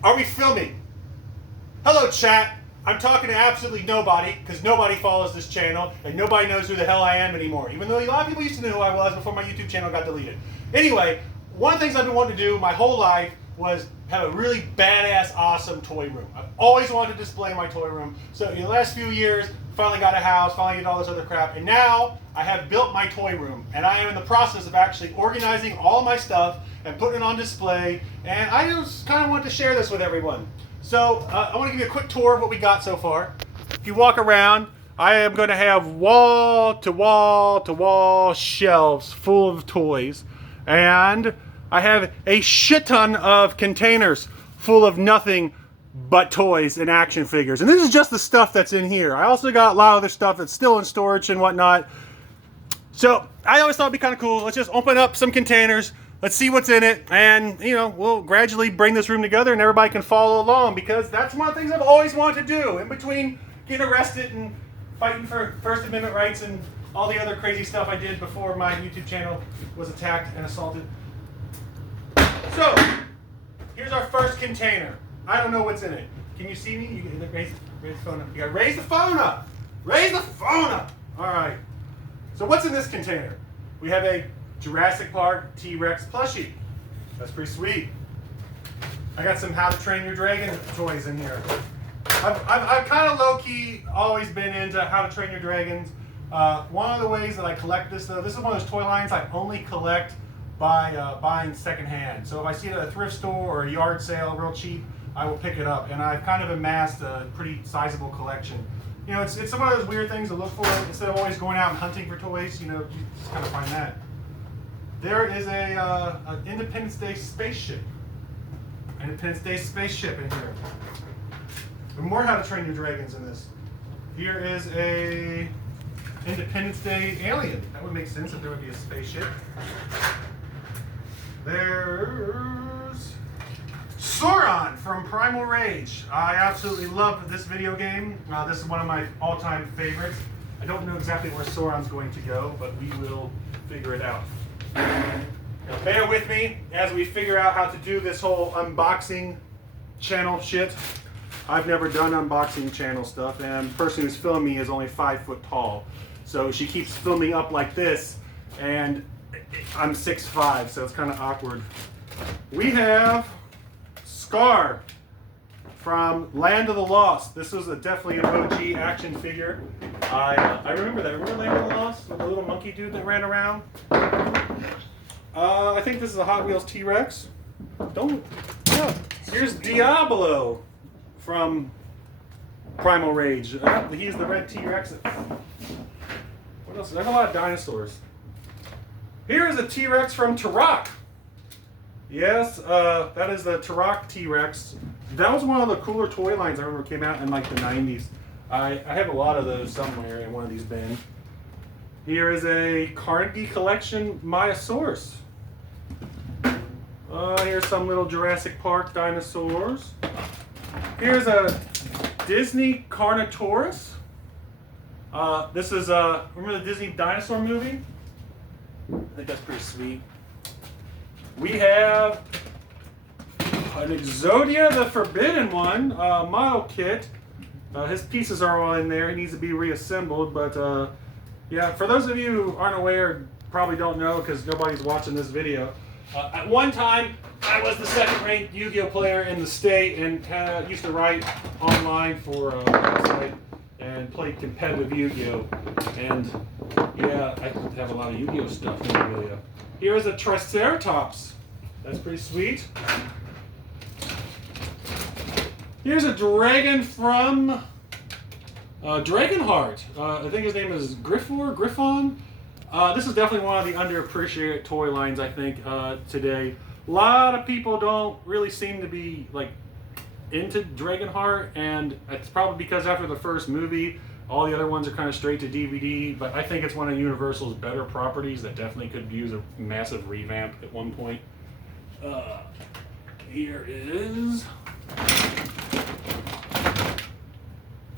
Are we filming? Hello, chat. I'm talking to absolutely nobody because nobody follows this channel and nobody knows who the hell I am anymore. Even though a lot of people used to know who I was before my YouTube channel got deleted. Anyway, one of the things I've been wanting to do my whole life was have a really badass, awesome toy room. I've always wanted to display my toy room. So in the last few years, finally got a house, finally did all this other crap, and now I have built my toy room, and I am in the process of actually organizing all my stuff and putting it on display, and I just kind of want to share this with everyone. So I want to give you a quick tour of what we got so far. If you walk around, I am going to have wall to wall to wall shelves full of toys, and I have a shit ton of containers full of nothing but toys and action figures. And this is just the stuff that's in here. I also got a lot of other stuff that's still in storage and whatnot. So I always thought it'd be kind of cool. Let's just open up some containers. Let's see what's in it. And, you know, we'll gradually bring this room together and everybody can follow along, because that's one of the things I've always wanted to do. In between getting arrested and fighting for First Amendment rights and all the other crazy stuff I did before my YouTube channel was attacked and assaulted. So, here's our first container. I don't know what's in it. Can you see me? You can raise the phone up. You gotta raise the phone up. Raise the phone up. All right. So what's in this container? We have a Jurassic Park T-Rex plushie. That's pretty sweet. I got some How to Train Your Dragon toys in here. I've kind of low-key always been into How to Train Your Dragons. One of the ways that I collect this, though, this is one of those toy lines I only collect by buying secondhand. So if I see it at a thrift store or a yard sale real cheap, I will pick it up. And I've kind of amassed a pretty sizable collection. You know, it's some of those weird things to look for. Instead of always going out and hunting for toys, you know, you just kind of find that. There is an Independence Day spaceship. Independence Day spaceship in here. There's more How to Train Your Dragons in this. Here is a Independence Day alien. That would make sense if there would be a spaceship. There's Sauron from Primal Rage. I absolutely love this video game. This is one of my all-time favorites. I don't know exactly where Sauron's going to go, but we will figure it out. Now, bear with me as we figure out how to do this whole unboxing channel shit. I've never done unboxing channel stuff, and the person who's filming me is only 5 foot tall. So she keeps filming up like this, and I'm 6'5", so it's kind of awkward. We have Scar from Land of the Lost. This was definitely an OG action figure. I remember that. Remember Land of the Lost? The little monkey dude that ran around? I think this is a Hot Wheels T-Rex. Yeah. Here's Diablo from Primal Rage. He's the red T-Rex. What else? There's a lot of dinosaurs. Here is a T-Rex from Turok. Yes, that is the Turok T-Rex. That was one of the cooler toy lines I remember came out in like the 90s. I have a lot of those somewhere in one of these bins. Here is a Carnegie Collection Myosaurus. Here's some little Jurassic Park dinosaurs. Here's a Disney Carnotaurus. This is, remember the Disney dinosaur movie? I think that's pretty sweet. We have an Exodia the Forbidden One model kit. His pieces are all in there. He needs to be reassembled, but yeah, for those of you who aren't aware, probably don't know because nobody's watching this video. At one time, I was the second-ranked Yu-Gi-Oh player in the state and used to write online for a website and played competitive Yu-Gi-Oh. And yeah, I have a lot of Yu-Gi-Oh stuff in the video. Here is a Triceratops. That's pretty sweet. Here's a dragon from Dragonheart. I think his name is Griffon. This is definitely one of the underappreciated toy lines, I think, today. A lot of people don't really seem to be like into Dragonheart, and it's probably because after the first movie, all the other ones are kind of straight to DVD, but I think it's one of Universal's better properties that definitely could use a massive revamp at one point. Here is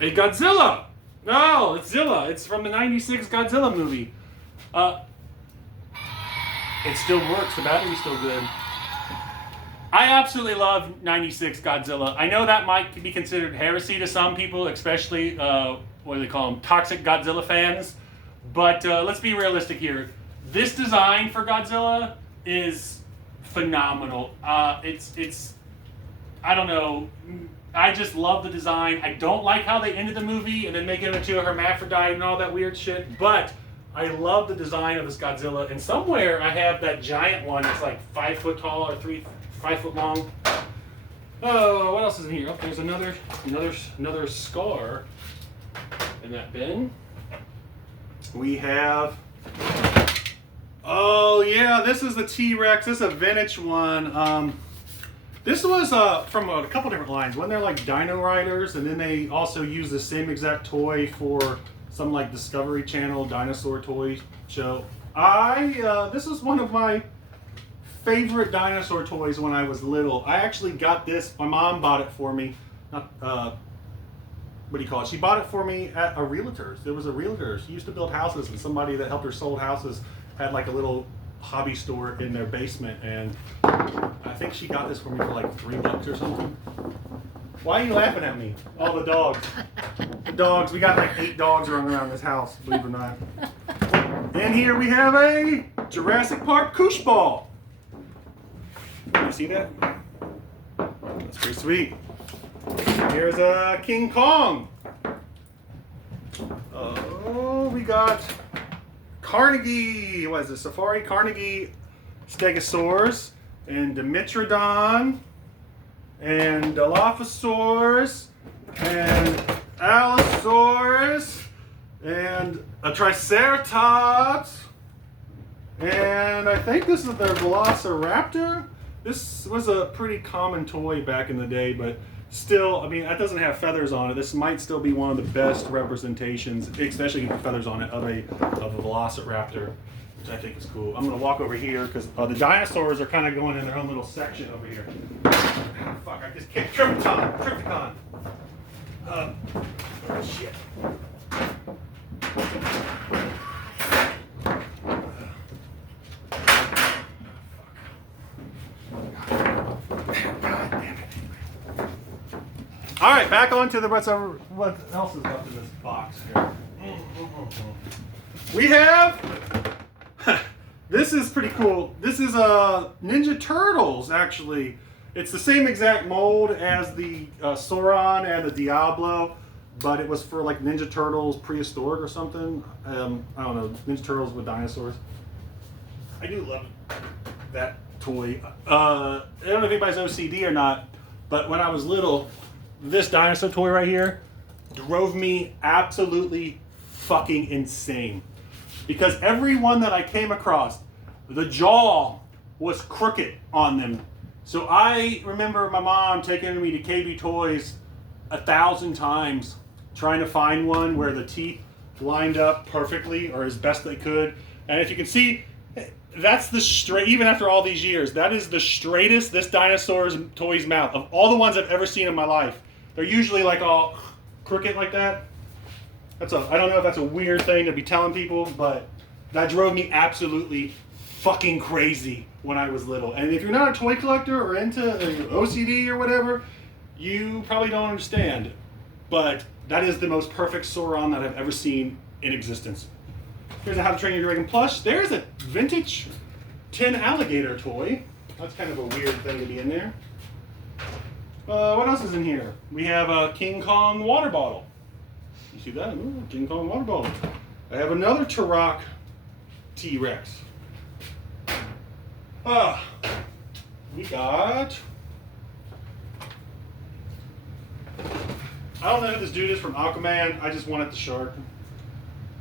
a Godzilla. No, it's Zilla. It's from the '96 Godzilla movie. It still works. The battery's still good. I absolutely love 96 Godzilla. I know that might be considered heresy to some people, especially, what do they call them, toxic Godzilla fans. But let's be realistic here. This design for Godzilla is phenomenal. It's I don't know. I just love the design. I don't like how they ended the movie and then make it into a hermaphrodite and all that weird shit. But I love the design of this Godzilla. And somewhere I have that giant one that's like 5 foot tall or 5 foot long. Oh, what else is in here? Oh, there's another scar in that bin. We have. Oh yeah, this is the T-Rex. This is a vintage one. This was from a couple different lines. One, they're like Dino Riders, and then they also use the same exact toy for some like Discovery Channel dinosaur toy show. This is one of my favorite dinosaur toys when I was little. I actually got this. My mom bought it for me. What do you call it? She bought it for me at a realtor's. There was a realtor. She used to build houses, and somebody that helped her sold houses had like a little hobby store in their basement, and I think she got this for me for like $3 or something. Why are you laughing at me? All the dogs. The dogs. We got like 8 dogs running around this house, believe it or not. And here we have a Jurassic Park koosh ball. You see that? That's pretty sweet. Here's a King Kong. Oh, we got Carnegie. What is it? Safari Carnegie Stegosaurus and Dimetrodon and Dilophosaurus and Allosaurus and a Triceratops, and I think this is their Velociraptor. This was a pretty common toy back in the day, but still, I mean, that doesn't have feathers on it. This might still be one of the best representations, especially with feathers on it, of a Velociraptor, which I think is cool. I'm going to walk over here because the dinosaurs are kind of going in their own little section over here. Ah, fuck, I just kicked Trypticon. Oh, shit. All right, back on to what else is left in this box here. We have, this is pretty cool. This is Ninja Turtles, actually. It's the same exact mold as the Sauron and the Diablo, but it was for like Ninja Turtles prehistoric or something. I don't know, Ninja Turtles with dinosaurs. I do love that toy. I don't know if anybody's OCD or not, but when I was little, this dinosaur toy right here drove me absolutely fucking insane. Because every one that I came across, the jaw was crooked on them. So I remember my mom taking me to KB Toys 1,000 times trying to find one where the teeth lined up perfectly or as best they could. And if you can see, that's the straight, even after all these years, that is the straightest this dinosaur's toy's mouth of all the ones I've ever seen in my life. They're usually like all crooked like that. I don't know if that's a weird thing to be telling people, but that drove me absolutely fucking crazy when I was little. And if you're not a toy collector or into OCD or whatever, you probably don't understand. But that is the most perfect Sauron that I've ever seen in existence. Here's a How to Train Your Dragon plush. There's a vintage tin alligator toy. That's kind of a weird thing to be in there. What else is in here? We have a King Kong water bottle. You see that? Ooh, King Kong water bottle. I have another Turok T-Rex. We got... I don't know who this dude is from Aquaman. I just wanted the shark.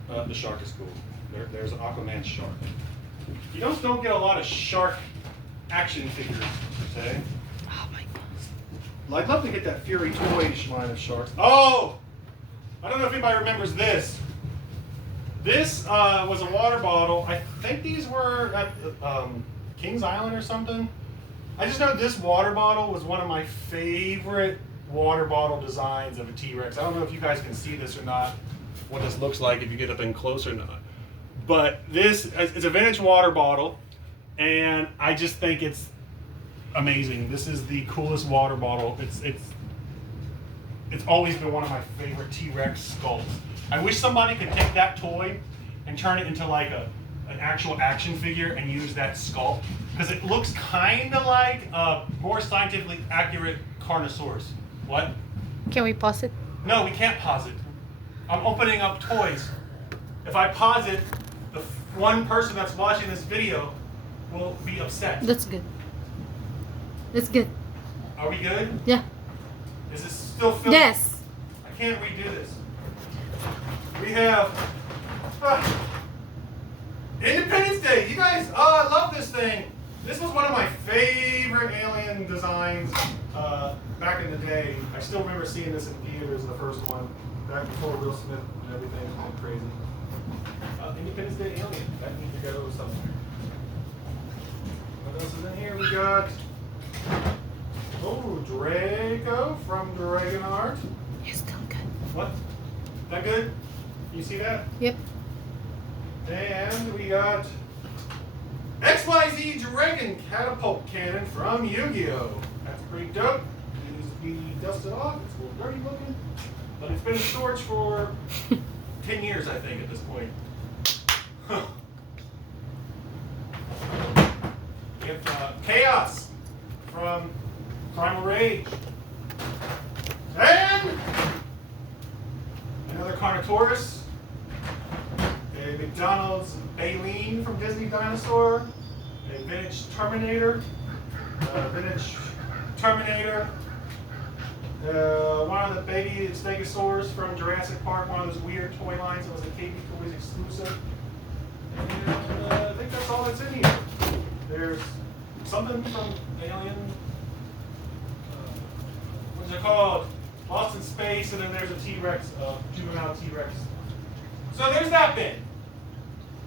The shark is cool. There's an Aquaman shark. You don't get a lot of shark action figures, per se. Oh my God. I'd love to get that Fury Toys line of sharks. Oh! I don't know if anybody remembers this. This was a water bottle. I think these were at Kings Island or something. I just know this water bottle was one of my favorite water bottle designs of a T-Rex. I don't know if you guys can see this or not, what this looks like if you get up in close or not. But this is a vintage water bottle, and I just think it's amazing. This is the coolest water bottle. It's always been one of my favorite T-Rex sculpts. I wish somebody could take that toy and turn it into like an actual action figure and use that sculpt, because it looks kind of like a more scientifically accurate Carnosaurus. What? Can we pause it? No, we can't pause it. I'm opening up toys. If I pause it, the one person that's watching this video will be upset. That's good. That's good. Are we good? Yeah. Is this still filming? Yes. I can't redo this. We have Independence Day. You guys, I love this thing. This was one of my favorite alien designs back in the day. I still remember seeing this in theaters, the first one, back before Will Smith and everything went crazy. Independence Day alien. That needs to go somewhere. What else is in here? We got Draco from Dragon Art. You're still good. What? That good? You see that? Yep. And we got XYZ Dragon Catapult Cannon from Yu-Gi-Oh! That's pretty dope. It needs to be dusted off. It's a little dirty looking. But it's been in storage for 10 years, I think, at this point. Huh. We have Chaos from Primal Rage. And another Carnotaurus. A McDonald's Baleen from Disney Dinosaur. A vintage Terminator. One of the baby Stegosaurs from Jurassic Park. One of those weird toy lines that was a KB Toys exclusive. And I think that's all that's in here. There's something from Alien. What's it called? Lost in Space, and then there's a T-Rex, juvenile T-Rex. So there's that bin.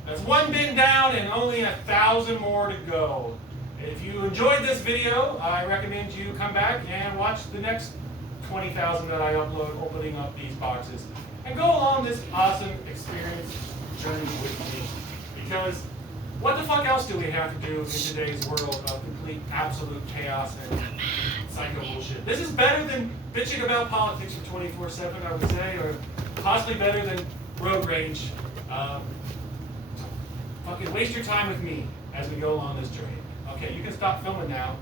That's one bin down and only 1,000 more to go. If you enjoyed this video, I recommend you come back and watch the next 20,000 that I upload opening up these boxes. And go along this awesome experience journey with me. Because what the fuck else do we have to do in today's world of complete absolute chaos and psycho bullshit? This is better than bitching about politics for 24/7, I would say, or possibly better than road rage. Fucking waste your time with me as we go along this journey. Okay, you can stop filming now.